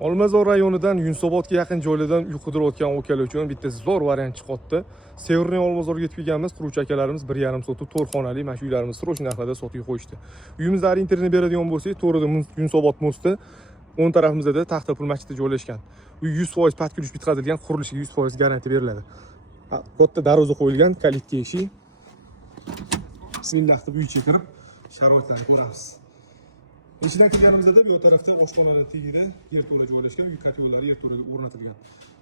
Olmazor rayonidan Yunusobodga yaqin joylardan uy qidirayotgan akalar uchun bitta zo'r variant chiqyapti. Severniy Olmazorga yetib kelganmiz, quruvchi akalarimiz 1,5 sotuq 4 xonali mana shu uylarimizni srochniy narxlarda sotuvga qo'yishdi. Uyimizda internet beradigan bo'lsak, to'g'rida Yunusobod mosti o'ng tarafimizda taxta pul masjidi joylashgan. Uy 100% pat kulish bitkazilgan, qurilishiga 100% garantiya beriladi. Katta darvoza qo'yilgan, kalitga eshik. Bismillah deb uyga kirib, sharoitlarni ko'ramiz. Eshikdan kirganimizda bu tarafda oshxonaning tagida yerto'la joylashgan, uy kotyolari yerto'laga o'rnatilgan.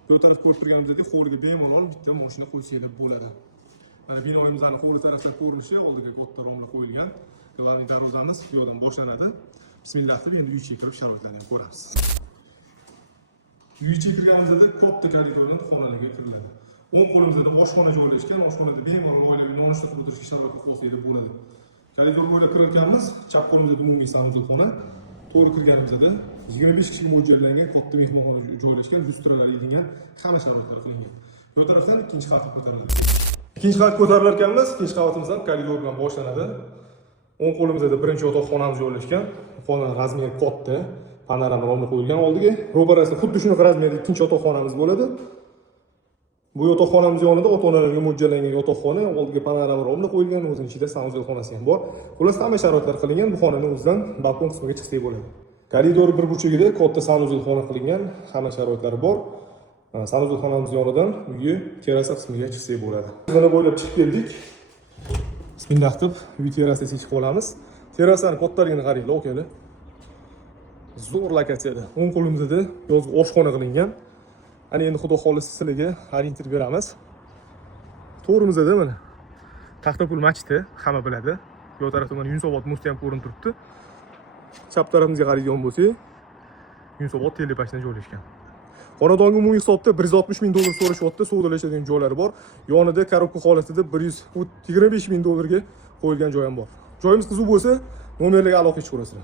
Bu tarafda ko'rib turganimizda hovliga bemalol bitta mashina qo'ysanglar bo'ladi. Mana binoyimizning hovli tarafdan ko'rinishi, oldiga katta romlar qo'yilgan. Ularning darvozamiz bu yerdan boshlanadi. Bismillah deb endi uyga kirib sharoitlarni ko'ramiz. Uyga kirganimizda katta koridordan xonalarga kiriladi. O'ng qo'limizda oshxona joylashgan, oshxonada bemalol oilaviy nonushta qildirishga sharoit qo'ysak bo'ladi. Koridor bo'ylab kirayotganmiz, chap qo'limizda umumiy sanuzilxona, to'g'ri kirganimizda 25 kishiga mo'ljallangan katta mehmonxona joylashgan, lustralar ilingan, hamma sharoitlar qilingan. Bu tarafdan ikkinchi qavatga ko'tariladi. Ikkinchi qavatga ko'tarilar ekanmiz, ikkinchi qavatimizdan koridor bilan boshlanadi. O'ng qo'limizda birinchi yotoqxonamiz joylashgan, xona razmeri katta, panorama romlar qo'yilgan oldiga, ro'barasida xuddi shunaqa razmerda ikkinchi yotoqxonamiz bo'ladi. Bu yotoqxonamiz yonida ota-onalarga mo'ljallangan yotoqxona, oldiga panorama romlar qo'yilgan, o'zining ichida sanuzil xonasi ham bor. Xullas hamma sharoitlar qilingan, bu xonaning o'zidan balkon qismiga chiqsak bo'ladi. Koridor bir burchagida katta sanuzil xona qilingan, hamma sharoitlari bor. Sanuzil xonamiz yonidan uyi terasa qismiga chiqsak bo'ladi. Mana bo'ylab chiqib keldik. Bismillah deb uy terasasiga chiqib olamiz. Terasaning kattaligini qaranglar, okalar. Zo'r lokatsiyada. O'ng qo'limizda yozgi oshxona qilingan. Ana endi xudo xolisi sizlarga orientir beramiz. To'g'rimizda mana taxta pul masjidi, hamma biladi. Bu tarafda mana Yunusobod mosti ham ko'rinib turibdi. Chap tarafimizga qaraydigan bo'lsak, Yunusobod telepashdan joylashgan. Xonadonga umumiy hisobda $160,000 so'rashyapti, savdolashadigan joylari bor. Yonida korobka holatida $125,000 ga qo'yilgan joy ham bor. Joyimiz qiziq bo'lsa, nomerlarga aloqa qilib ko'rasizlar.